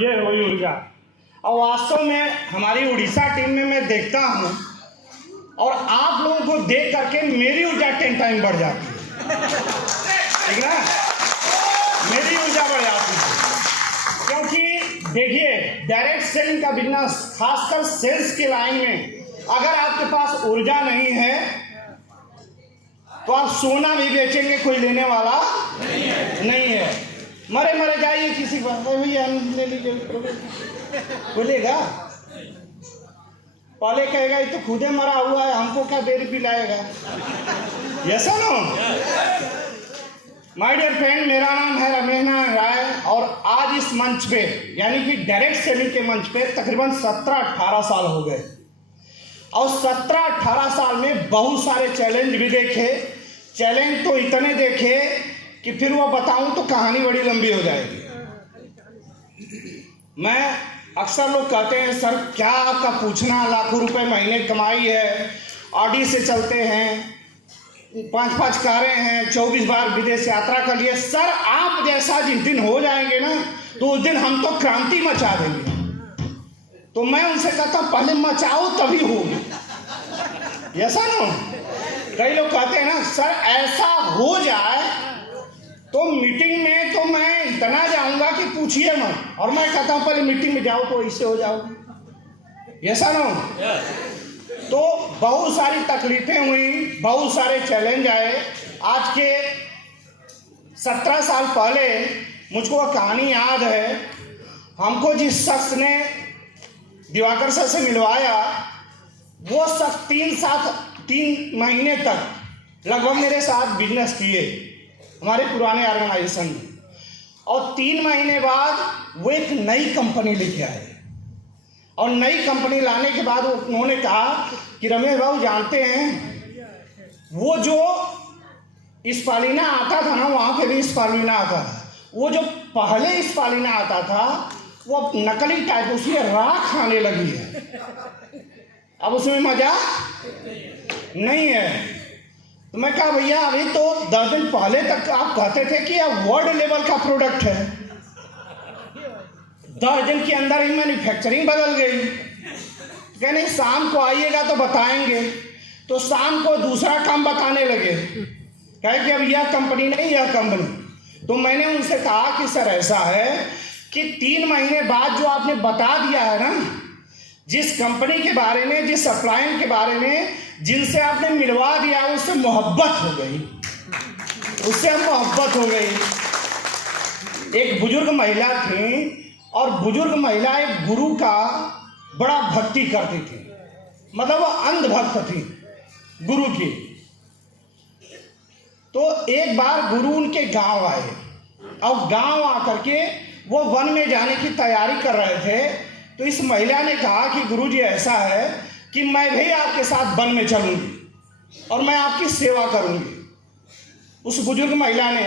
ये वही ऊर्जा। और वास्तव में हमारी उड़ीसा टीम में मैं देखता हूँ और आप लोगों को देख करके मेरी ऊर्जा 10 टाइम बढ़ जाती है, ठीक ना, मेरी ऊर्जा बढ़ जाती है। क्योंकि देखिए डायरेक्ट सेलिंग का बिजनेस, खासकर सेल्स की लाइन में अगर आपके पास ऊर्जा नहीं है तो आप सोना भी बेचेंगे, कोई लेने वाला नहीं है। मरे मरे जाइए किसी भैया ले लीजिए, बोलेगा, पहले कहेगा ये तो खुदे मरा हुआ है, हमको क्या देरी पिलाएगा, ऐसा ना। माय डियर फ्रेंड, मेरा नाम है रमेश नारायण राय और आज इस मंच पे यानी कि डायरेक्ट सेलिंग के मंच पे तकरीबन 17-18 साल हो गए और 17-18 साल में बहुत सारे चैलेंज भी देखे। चैलेंज तो इतने देखे कि फिर वो बताऊं तो कहानी बड़ी लंबी हो जाएगी। मैं अक्सर लोग कहते हैं सर क्या आपका पूछना, लाखों रुपए महीने कमाई है, ऑडी से चलते हैं, 5-5 कारें हैं, 24 बार विदेश यात्रा कर लिए। सर आप जैसा जिस दिन हो जाएंगे ना तो उस दिन हम तो क्रांति मचा देंगे। तो मैं उनसे कहता हूँ पहले मचाओ तभी होगी, ऐसा ना। कई लोग कहते हैं ना सर ऐसा हो जाए तो मीटिंग में तो मैं इतना जाऊंगा कि पूछिए मत, और मैं कहता हूँ पहले मीटिंग में जाओ तो इससे हो जाओगे, ऐसा ना। तो बहुत सारी तकलीफें हुई, बहुत सारे चैलेंज आए। आज के 17 साल पहले मुझको वह कहानी याद है। हमको जिस शख्स ने दिवाकर सर से मिलवाया वो शख्स 3 महीने तक लगभग मेरे साथ बिजनेस किए हमारे पुराने ऑर्गेनाइजेशन में, और 3 महीने बाद वो एक नई कंपनी लेके आए। और नई कंपनी लाने के बाद उन्होंने कहा कि रमेश बाबू जानते हैं वो जो स्पालिना आता था ना, वहाँ पे भी स्पालिना आता था, वो जो पहले स्पालिना आता था वो नकली टाइप उसमें राख आने लगी है, अब उसमें मजा नहीं है। तो मैं कहा भैया अभी तो 10 दिन पहले तक आप कहते थे कि यह वर्ल्ड लेवल का प्रोडक्ट है, 10 दिन के अंदर ही मैन्युफैक्चरिंग बदल गई। कह नहीं शाम को आइएगा तो बताएंगे। तो शाम को दूसरा काम बताने लगे, कहे कि अब यह कंपनी नहीं यह कंपनी। तो मैंने उनसे कहा कि सर ऐसा है कि 3 महीने बाद जो आपने बता दिया है ना, जिस कंपनी के बारे में, जिस सप्लायर के बारे में, जिनसे आपने मिलवा दिया उससे मोहब्बत हो गई, उससे मोहब्बत हो गई। एक बुजुर्ग महिला थी और बुजुर्ग महिला एक गुरु का बड़ा भक्ति करती थी, मतलब वो अंधभक्त थी गुरु की। तो एक बार गुरु उनके गांव आए और गांव आकर के वो वन में जाने की तैयारी कर रहे थे। तो इस महिला ने कहा कि गुरुजी ऐसा है कि मैं भी आपके साथ वन में चलूंगी और मैं आपकी सेवा करूंगी। उस बुजुर्ग महिला ने,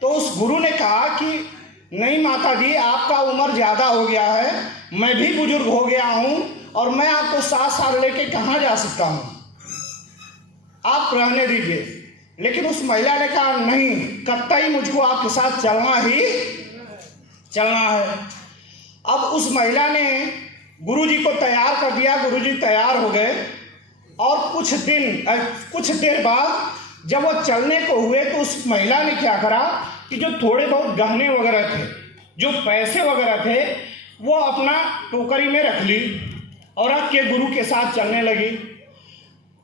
तो उस गुरु ने कहा कि नहीं माता जी आपका उम्र ज़्यादा हो गया है, मैं भी बुजुर्ग हो गया हूँ और मैं आपको 7 साल लेके कहाँ जा सकता हूँ, आप रहने दीजिए। लेकिन उस महिला ने कहा नहीं, कतई मुझको आपके साथ चलना ही चलना है। अब उस महिला ने गुरुजी को तैयार कर दिया, गुरुजी तैयार हो गए और कुछ देर बाद जब वो चलने को हुए तो उस महिला ने क्या करा कि जो थोड़े बहुत गहने वगैरह थे, जो पैसे वगैरह थे, वो अपना टोकरी में रख ली और रख के गुरु के साथ चलने लगी।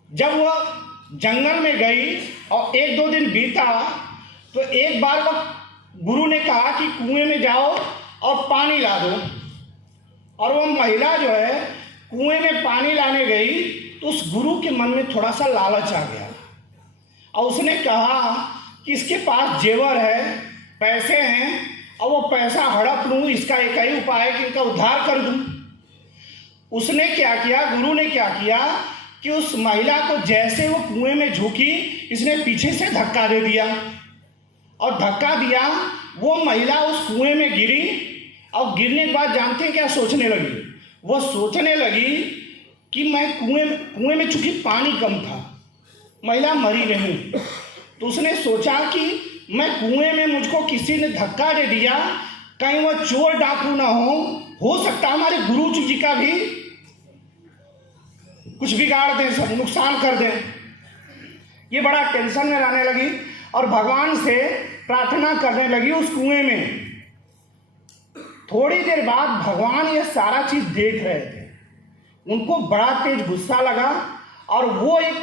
जब वो जंगल में गई और 1-2 दिन बीता तो एक बार वो गुरु ने कहा कि कुएं में जाओ और पानी ला दो। और वो महिला जो है कुएं में पानी लाने गई तो उस गुरु के मन में थोड़ा सा लालच आ गया और उसने कहा कि इसके पास जेवर है, पैसे हैं और वो पैसा हड़प लूँ, इसका एक ही उपाय है कि इनका उद्धार कर दूँ। उसने क्या किया, गुरु ने क्या किया कि उस महिला को जैसे वो कुएं में झुकी, इसने पीछे से धक्का दे दिया और धक्का दिया, वो महिला उस कुएं में गिरी। और गिरने के बाद जानते हैं क्या सोचने लगी, वो सोचने लगी कि मैं कुएं में चूंकि पानी कम था, महिला मरी नहीं, तो उसने सोचा कि मैं कुएं में मुझको किसी ने धक्का दे दिया कहीं वो चोर डाकू ना हो सकता हमारे गुरु जी का भी कुछ बिगाड़ दें, सब नुकसान कर दें। ये बड़ा टेंशन में रहने लगी और भगवान से प्रार्थना करने लगी उस कुएं में। थोड़ी देर बाद भगवान ये सारा चीज देख रहे थे, उनको बड़ा तेज गुस्सा लगा और वो एक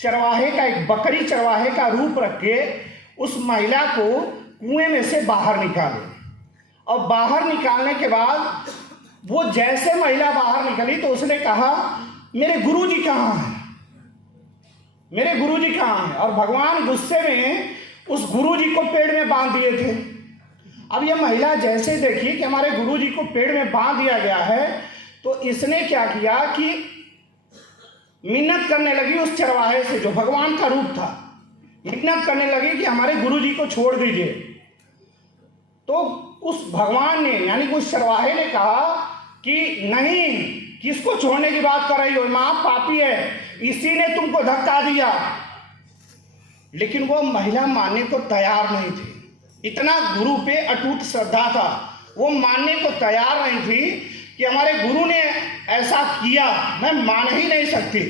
चरवाहे का, एक बकरी चरवाहे का रूप रख के उस महिला को कुएं में से बाहर निकाले। और बाहर निकालने के बाद वो जैसे महिला बाहर निकली तो उसने कहा मेरे गुरुजी कहाँ हैं, मेरे गुरुजी कहाँ हैं। और भगवान गुस्से में उस गुरुजी को पेड़ में बांध दिए थे। अब ये महिला जैसे देखी कि हमारे गुरुजी को पेड़ में बांध दिया गया है तो इसने क्या किया कि मिन्नत करने लगी उस चरवाहे से जो भगवान का रूप था। मिन्नत करने लगी कि हमारे गुरुजी को छोड़ दीजिए। तो उस भगवान ने यानी कि उस चरवाहे ने कहा कि नहीं, किसको छोड़ने की बात कर रही हो, मां पापी है, इसी ने तुमको धक्का दिया। लेकिन वो महिला मानने को तैयार नहीं थी। इतना गुरु पे अटूट श्रद्धा था, वो मानने को तैयार नहीं थी कि हमारे गुरु ने ऐसा किया, मैं मान ही नहीं सकती।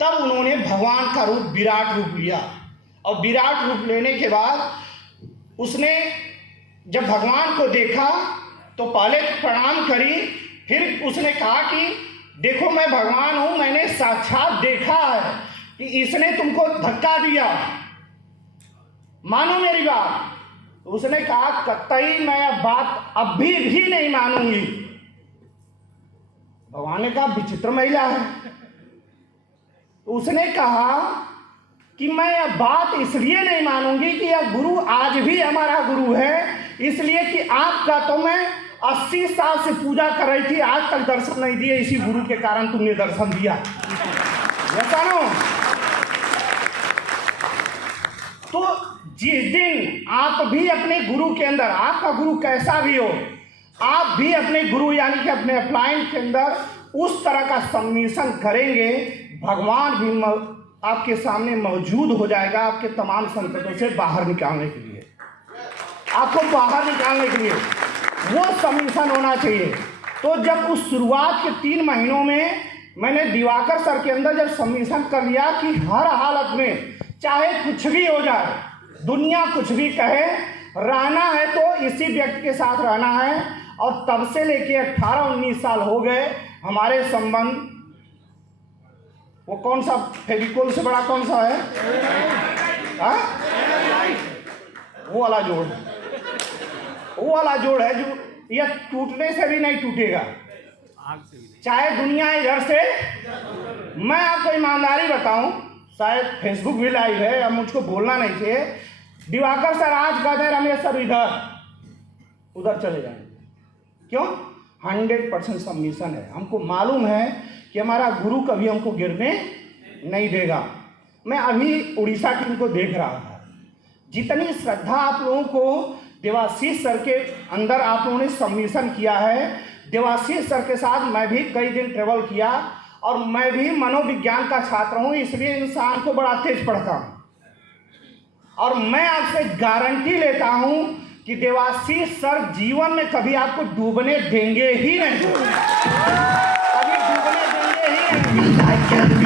तब उन्होंने भगवान का रूप, विराट रूप लिया। और विराट रूप लेने के बाद उसने जब भगवान को देखा तो पहले प्रणाम करी, फिर उसने कहा कि देखो मैं भगवान हूं, मैंने साक्षात देखा है कि इसने तुमको धक्का दिया, मानो मेरी बात। उसने कहा कतई मैं अब बात अभी भी नहीं मानूंगी। भगवान ने कहा विचित्र महिला है। उसने कहा कि मैं यह बात इसलिए नहीं मानूंगी कि यह गुरु आज भी हमारा गुरु है, इसलिए कि आपका तो मैं 80 साल से पूजा कर रही थी, आज तक दर्शन नहीं दिए, इसी गुरु के कारण तुमने दर्शन दिया। ऐसा ना तो जिस दिन आप भी अपने गुरु के अंदर, आपका गुरु कैसा भी हो, आप भी अपने गुरु यानी कि अपने अपलाइन के अंदर उस तरह का सम्मिशन करेंगे, भगवान भी आपके सामने मौजूद हो जाएगा आपके तमाम संकटों से बाहर निकालने के लिए। आपको बाहर निकालने के लिए वो सम्मिशन होना चाहिए। तो जब उस शुरुआत के 3 महीनों में मैंने दिवाकर सर के अंदर जब सम्मिशन कर लिया कि हर हालत में चाहे कुछ भी हो जाए, दुनिया कुछ भी कहे, रहना है तो इसी व्यक्ति के साथ रहना है। और तब से लेके 18-19 साल हो गए हमारे संबंध। वो कौन सा फेविकोल से बड़ा कौन सा है? वो वाला जोड़ है, वो वाला जोड़ है जो यह टूटने से भी नहीं टूटेगा, चाहे दुनिया इधर से। मैं आपको ईमानदारी बताऊं, शायद फेसबुक भी लाइव है, अब मुझको बोलना नहीं चाहिए। दिवाकर सर आज कहते हैं रमेश सर इधर उधर चले जाएंगे, क्यों? 100% सबमिशन है। हमको मालूम है कि हमारा गुरु कभी हमको गिरने नहीं देगा। मैं अभी उड़ीसा की इनको देख रहा था, जितनी श्रद्धा आप लोगों को देवाशीष सर के अंदर आप लोगों ने सबमिशन किया है। देवाशीष सर के साथ मैं भी कई दिन ट्रेवल किया और मैं भी मनोविज्ञान का छात्र हूँ, इसलिए इंसान को बड़ा तेज पढ़ता हूँ। और मैं आपसे गारंटी लेता हूँ कि देवाशीष सर जीवन में कभी आपको डूबने देंगे ही नहीं, कभी डूबने देंगे ही नहीं। कभी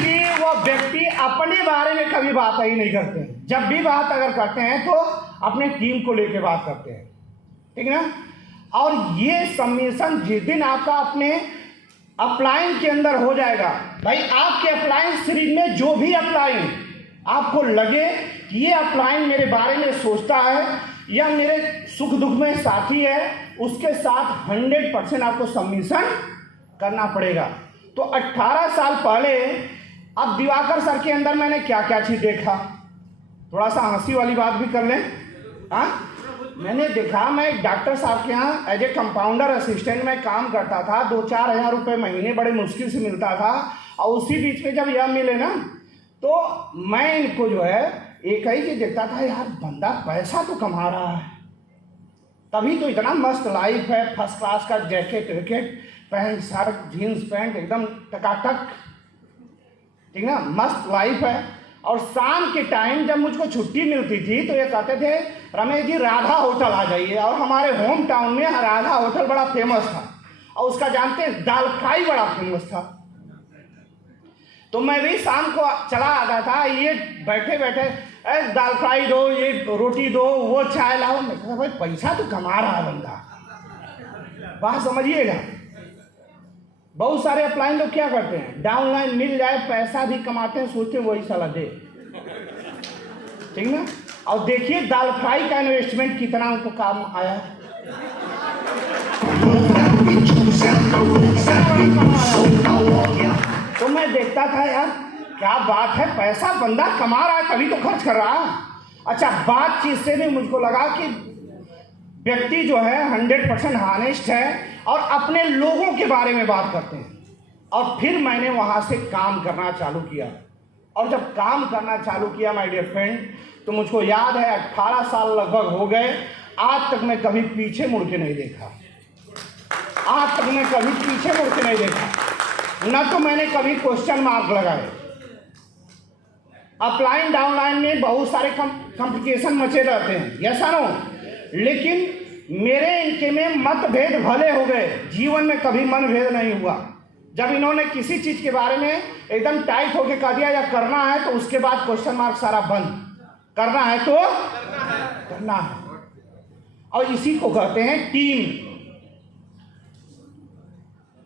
भी वो व्यक्ति अपने बारे में कभी बात ही नहीं करते हैं। जब भी बात अगर करते हैं तो अपने टीम को लेकर बात करते हैं, ठीक है ना। और ये सबमिशन जिस दिन आपका अपने अपलाइन के अंदर हो जाएगा, भाई आपके अपलाइन सीरीज में जो भी अपलाइन आपको लगे कि ये अपलाइन मेरे बारे में सोचता है या मेरे सुख दुख में साथी है, उसके साथ 100% आपको सबमिशन करना पड़ेगा। तो 18 साल पहले अब दिवाकर सर के अंदर मैंने क्या क्या चीज़ देखा, थोड़ा सा हंसी वाली बात भी कर लें। हाँ, मैंने देखा, मैं एक डॉक्टर साहब के यहाँ एज ए कंपाउंडर असिस्टेंट में काम करता था। 2-4 हज़ार रुपये महीने बड़े मुश्किल से मिलता था। और उसी बीच में जब यह मिले ना, तो मैं इनको जो है एक ही चीज़ देखता था, यार बंदा पैसा तो कमा रहा है, तभी तो इतना मस्त लाइफ है, फर्स्ट क्लास का जैकेट वैकेट, पैंट शर्ट जीन्स पैंट एकदम टकाटक, ठीक ना, मस्त लाइफ है। और शाम के टाइम जब मुझको छुट्टी मिलती थी तो ये कहते थे रमेश जी राधा होटल आ जाइए। और हमारे होम टाउन में राधा होटल बड़ा फेमस था और उसका जानते हैं दाल फ्राई बड़ा फेमस था। तो मैं भी शाम को चला आता था, ये बैठे बैठे दाल फ्राई दो, ये रोटी दो, वो चाय लाओ। मैं कहता भाई पैसा तो कमा रहा है बंदा, बात समझिएगा। बहुत सारे अपलाइन लोग क्या करते हैं, डाउनलाइन मिल जाए पैसा भी कमाते हैं, सोचते हैं वही साला दे, ठीक ना। और देखिए दाल फ्राई का इन्वेस्टमेंट कितना उनको काम आया। तो मैं देखता था यार क्या बात है, पैसा बंदा कमा रहा है तभी तो खर्च कर रहा है। अच्छा, बातचीत से भी मुझको लगा कि व्यक्ति जो है 100% हानेस्ट है और अपने लोगों के बारे में बात करते हैं। और फिर मैंने वहाँ से काम करना चालू किया, और जब काम करना चालू किया माय डियर फ्रेंड, तो मुझको याद है 18 साल लगभग हो गए, आज तक मैं कभी पीछे मुड़ के नहीं देखा। आज तक मैं कभी पीछे मुड़ के नहीं देखा, न तो मैंने कभी क्वेश्चन मार्क लगाए। अपलाइन डाउनलाइन में बहुत सारे कॉम्प्लिकेशन मचे रहते हैं, यस नो, लेकिन मेरे इनके में मतभेद भले हो गए, जीवन में कभी मनभेद नहीं हुआ। जब इन्होंने किसी चीज के बारे में एकदम टाइट होके कह दिया या करना है, तो उसके बाद क्वेश्चन मार्क सारा बंद। करना है तो करना है, और इसी को कहते हैं टीम।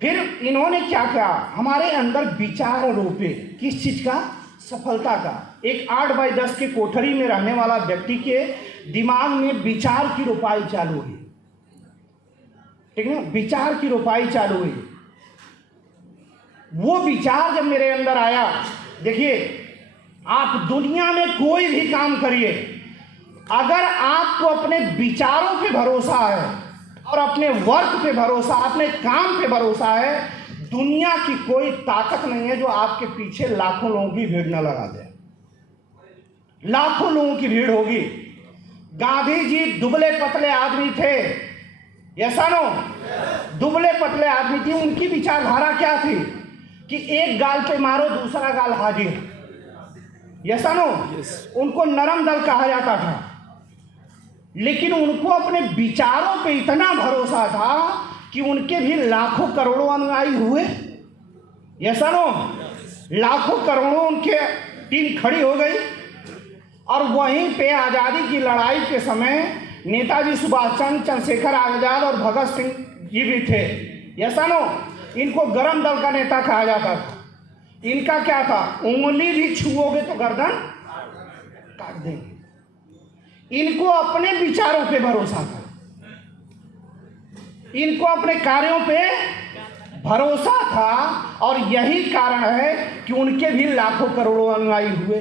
फिर इन्होंने क्या किया, हमारे अंदर विचार रोपे, किस चीज का, सफलता का। एक 8x10 के कोठरी में रहने वाला व्यक्ति के दिमाग में विचार की रोपाई चालू हुई, ठीक है, विचार की रोपाई चालू हुई। वो विचार जब मेरे अंदर आया, देखिए आप दुनिया में कोई भी काम करिए, अगर आपको अपने विचारों पे भरोसा है और अपने वर्क पे भरोसा, अपने काम पे भरोसा है, दुनिया की कोई ताकत नहीं है जो आपके पीछे लाखों लोगों की भीड़ न लगा दे। लाखों लोगों की भीड़ होगी। गांधी जी दुबले पतले आदमी थे, ऐसा नो, दुबले पतले आदमी थी। उनकी विचारधारा क्या थी कि एक गाल पे मारो दूसरा गाल हाजिर, ऐसा नो। उनको नरम दल कहा जाता था, लेकिन उनको अपने विचारों पे इतना भरोसा था कि उनके भी लाखों करोड़ों अनुयायी हुए, ऐसा नो। लाखों करोड़ों उनके टीम खड़ी हो गई। और वहीं पे आज़ादी की लड़ाई के समय नेताजी सुभाष चंद्रशेखर आज़ाद और भगत सिंह जी भी थे, ऐसा नो। इनको गरम दल का नेता कहा जाता था। इनका क्या था, उंगली भी छुओगे तो गर्दन काट देंगे। इनको अपने विचारों पे भरोसा था, इनको अपने कार्यों पे भरोसा था, और यही कारण है कि उनके भी लाखों करोड़ों अनुयायी हुए।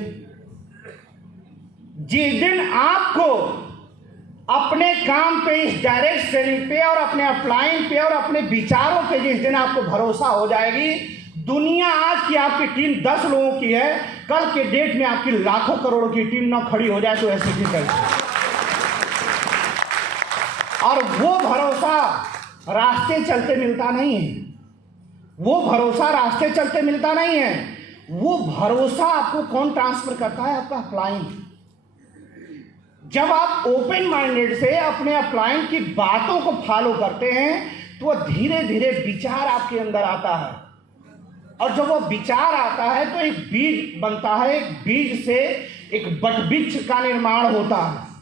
जिस दिन आपको अपने काम पे, इस डायरेक्ट सेलिंग पे और अपने अपलाइन पे और अपने विचारों पे जिस दिन आपको भरोसा हो जाएगी, दुनिया आज की आपकी टीम 10 लोगों की है, कल के डेट में आपकी लाखों करोड़ों की टीम ना खड़ी हो जाए तो ऐसे भी कैसे। और वो भरोसा रास्ते चलते मिलता नहीं है, वो भरोसा रास्ते चलते मिलता नहीं है। वो भरोसा आपको कौन ट्रांसफर करता है, आपका अपलाइन। जब आप ओपन माइंडेड से अपने अपलाइन की बातों को फॉलो करते हैं तो धीरे धीरे विचार आपके अंदर आता है, और जब वो विचार आता है तो एक बीज बनता है, एक बीज से एक वटवृक्ष का निर्माण होता है।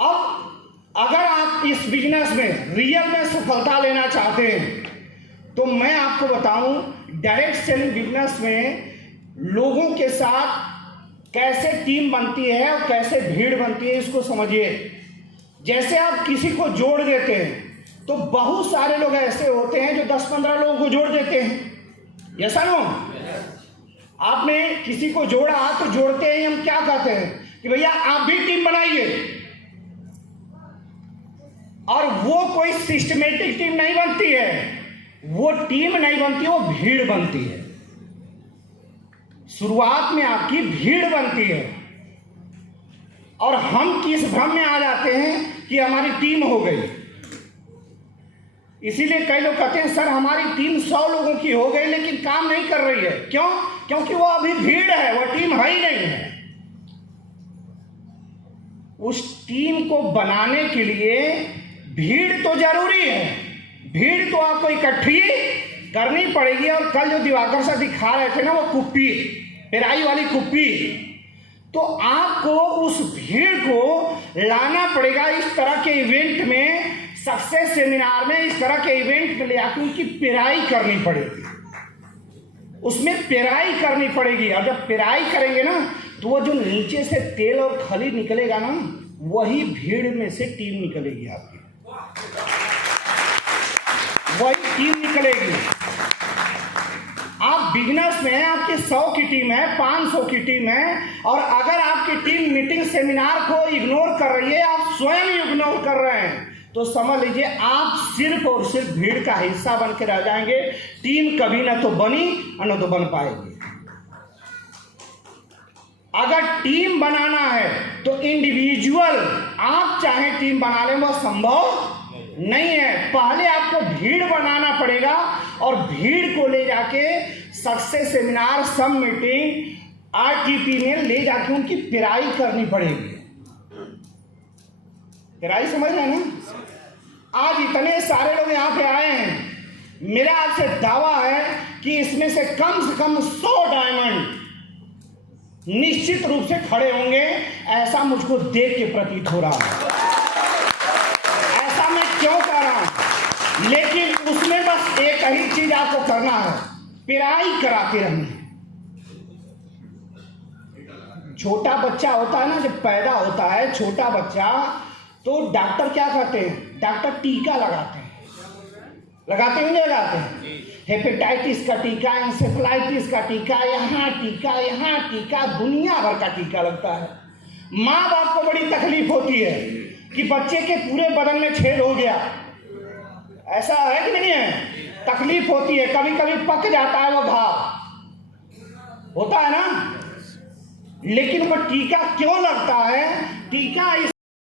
अब अगर आप इस बिजनेस में रियल में सफलता लेना चाहते हैं तो मैं आपको बताऊं, डायरेक्ट सेलिंग बिजनेस में लोगों के साथ कैसे टीम बनती है और कैसे भीड़ बनती है, इसको समझिए। जैसे आप किसी को जोड़ देते हैं तो बहुत सारे लोग ऐसे होते हैं जो 10-15 लोगों को जोड़ देते हैं, ऐसा नो। आपने किसी को जोड़ा तो जोड़ते हैं हम क्या कहते हैं कि भैया आप भी टीम बनाइए, और वो कोई सिस्टमेटिक टीम नहीं बनती है, वो टीम नहीं बनती, वो भीड़ बनती है। शुरुआत में आपकी भीड़ बनती है, और हम किस भ्रम में आ जाते हैं कि हमारी टीम हो गई। इसीलिए कई लोग कहते हैं सर हमारी टीम 100 लोगों की हो गई लेकिन काम नहीं कर रही है। क्यों? क्योंकि वो अभी भीड़ है, वो टीम है ही नहीं है। उस टीम को बनाने के लिए भीड़ तो जरूरी है, भीड़ तो आपको इकट्ठी करनी पड़ेगी। और कल जो दिवाकर सर दिखा रहे थे ना, वो कुप्पी, पेराई वाली कुप्पी, तो आपको उस भीड़ को लाना पड़ेगा इस तरह के इवेंट में, सक्सेस सेमिनार में, इस तरह के इवेंट में ले आकर उनकी पेराई करनी पड़ेगी, उसमें पेराई करनी पड़ेगी। और जब पेराई करेंगे ना, तो वो जो नीचे से तेल और खली निकलेगा ना, वही भीड़ में से टीम निकलेगी, आपकी वही टीम निकलेगी। आप बिजनेस में हैं, आपकी 100 की टीम है, 500 की टीम है, और अगर आपकी टीम मीटिंग सेमिनार को इग्नोर कर रही है, आप स्वयं इग्नोर कर रहे हैं, तो समझ लीजिए आप सिर्फ और सिर्फ भीड़ का हिस्सा बन के रह जाएंगे। टीम कभी ना तो बनी और न तो बन पाएगी। अगर टीम बनाना है तो इंडिविजुअल आप चाहे टीम बना लें, वो संभव नहीं है। पहले आपको भीड़ बनाना पड़ेगा और भीड़ को ले जाके सक्सेस सेमिनार, सब मीटिंग, आरटीपी में ले जाके उनकी पेराई करनी पड़ेगी। पेराई समझ रहे हैं ना? आज इतने सारे लोग यहाँ पे आए हैं, मेरा आपसे दावा है कि इसमें से कम 100 डायमंड निश्चित रूप से खड़े होंगे। ऐसा मुझको देख के प्रतीत हो रहा है। ऐसा मैं क्यों कह रहा हूं? लेकिन उसमें बस एक ही चीज आपको करना है, पेराई कराते रहना। छोटा बच्चा होता है ना, जब पैदा होता है छोटा बच्चा, तो डॉक्टर क्या करते हैं? डॉक्टर टीका लगाते हैं, लगाते हैं नहीं लगाते हैं? हेपेटाइटिस का टीका, इंसेफ्लाइटिस का टीका, यहाँ टीका, दुनिया भर का टीका लगता है। माँ बाप को बड़ी तकलीफ होती है कि बच्चे के पूरे बदन में छेद हो गया। ऐसा है कि नहीं है? तकलीफ होती है, कभी कभी पक जाता है वो घाव, होता है ना। लेकिन वो टीका क्यों लगता है? टीका